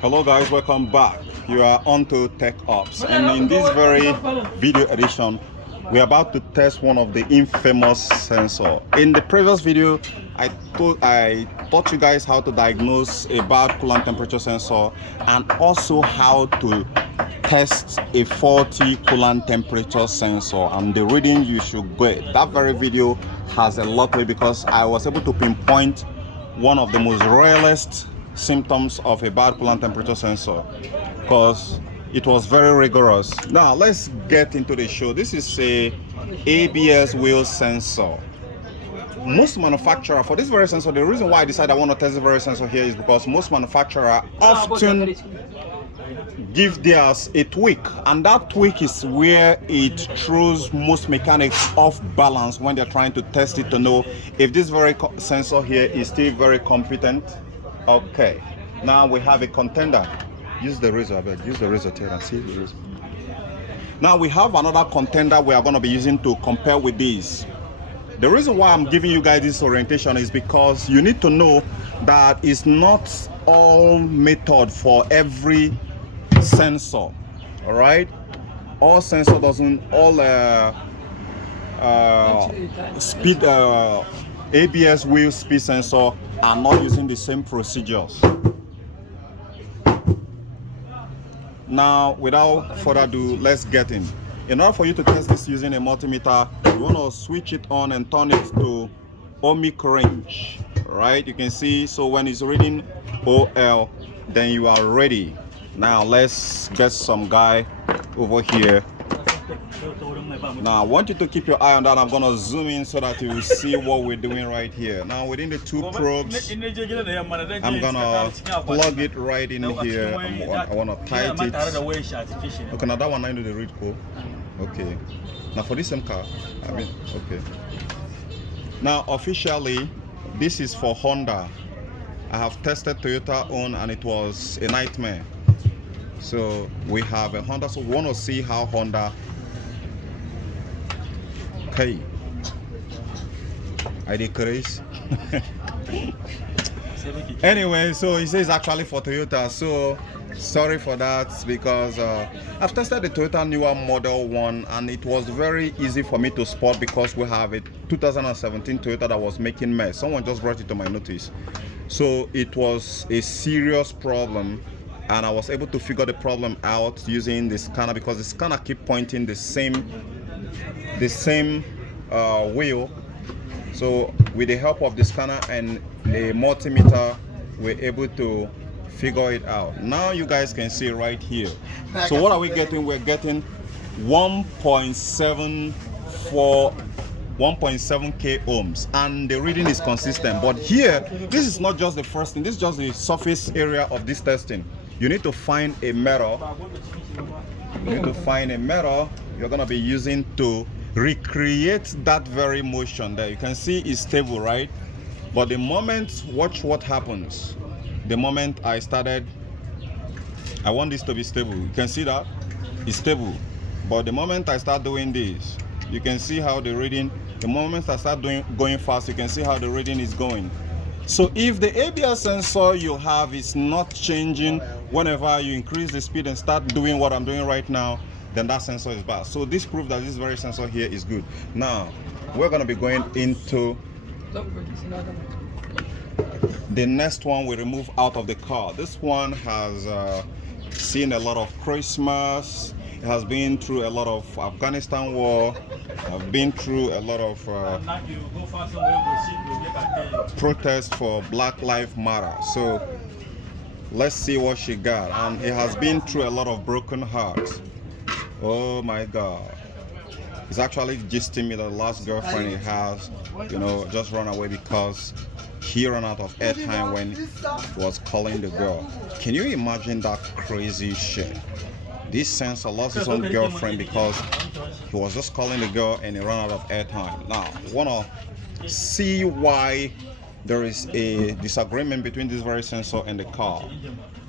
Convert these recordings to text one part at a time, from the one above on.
Hello guys, welcome back. You are on to Tech Ops, and in this very video edition we're about to test one of the infamous sensor. In the previous video I taught you guys how to diagnose a bad coolant temperature sensor and also how to test a faulty coolant temperature sensor and the reading you should get. That very video has a lot to it because I was able to pinpoint one of the most rarest symptoms of a bad coolant temperature sensor because it was very rigorous. Now let's get into the show. This is a ABS wheel sensor. Most manufacturer for this very sensor, the reason why I decided I want to test the very sensor here is because most manufacturer often give theirs a tweak, and that tweak is where it throws most mechanics off balance when they're trying to test it to know if this very sensor here is still very competent. Okay, now we have a contender. Use the razor, I beg. Use the razor here and see the razor. Now we have another contender we are going to be using to compare with these. The reason why I'm giving you guys this orientation is because you need to know that it's not all method for every sensor. All right, all sensor doesn't all speed ABS wheel speed sensor are not using the same procedures. Now without further ado, let's get in. In order for you to test this using a multimeter, you want to switch it on and turn it to ohmic range. Right, you can see, so when it's reading OL, then you are ready. Now let's get some guy over here. Now I want you to keep your eye on that. I'm going to zoom in so that you will see what we're doing right here. Now within the two probes, I'm going to plug it right in here. I want to tighten it. Okay, now that one I know the read code. Okay. Now for this same car, okay. Now officially, this is for Honda. I have tested Toyota own and it was a nightmare. So we have a Honda, so we want to see how Honda. Okay, I decrease. Anyway, so he says actually for Toyota, so sorry for that because I've tested the Toyota newer model one and it was very easy for me to spot because we have a 2017 Toyota that was making mess. Someone just brought it to my notice, so it was a serious problem. And I was able to figure the problem out using the scanner because the scanner keep pointing the same wheel. So with the help of the scanner and the multimeter, we're able to figure it out. Now you guys can see right here. So what are we getting? We're getting 1.7 k ohms, and the reading is consistent. But here, this is not just the first thing. This is just the surface area of this testing. You need to find a mirror. You need to find a mirror you're going to be using to recreate that very motion there. You can see it's stable, right? But the moment, watch what happens. The moment I started, I want this to be stable. You can see that it's stable. But the moment I start doing this, you can see how the reading, the moment I start going fast, you can see how the reading is going. So if the ABS sensor you have is not changing whenever you increase the speed and start doing what I'm doing right now, then that sensor is bad. So this proves that this very sensor here is good. Now we're going to be going into the next one we remove out of the car. This one has seen a lot of Christmas. It has been through a lot of Afghanistan war. I've been through a lot of protests for Black Lives Matter. So let's see what she got. And it has been through a lot of broken hearts. Oh my God. It's actually gisting me that the last girlfriend he has, just run away because he ran out of airtime when he was calling the girl. Can you imagine that crazy shit? This sensor lost his own girlfriend because he was just calling the girl and he ran out of airtime. Now, I want to see why there is a disagreement between this very sensor and the car.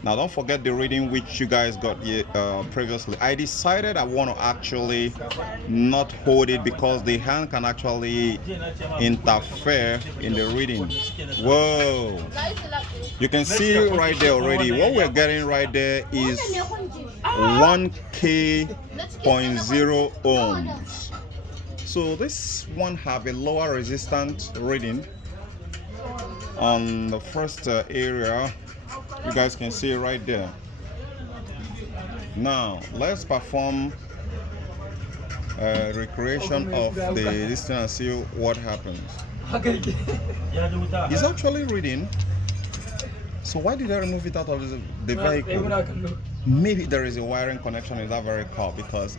Now don't forget the reading which you guys got previously. I decided I want to actually not hold it because the hand can actually interfere in the reading. Whoa, you can see right there already. What we're getting right there is 1K.0 ohms. So this one have a lower resistance reading on the first area. You guys can see it right there. Now let's perform a recreation of the distance and see what happens. It's actually reading. So why did I remove it out of the vehicle? Maybe there is a wiring connection in that very car, because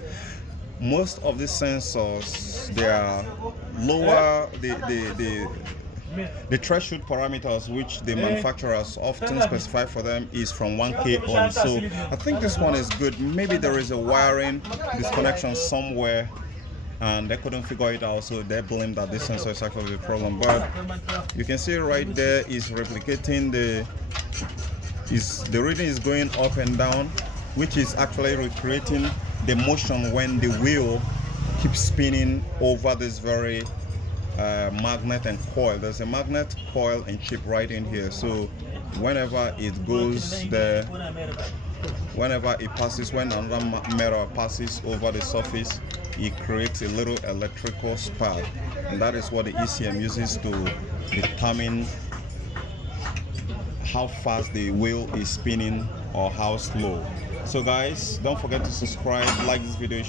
most of these sensors, they are lower, the threshold parameters which the manufacturers often specify for them is from 1K ohms. So I think this one is good. Maybe there is a wiring disconnection somewhere and they couldn't figure it out, so they blame that this sensor is actually the problem. But you can see right there is replicating the reading is going up and down, which is actually recreating the motion when the wheel keeps spinning over this very magnet and coil. There's a magnet, coil and chip right in here, so whenever it goes there, whenever it passes, when another metal passes over the surface, it creates a little electrical spark, and that is what the ECM uses to determine how fast the wheel is spinning or how slow. So guys, don't forget to subscribe, like this video,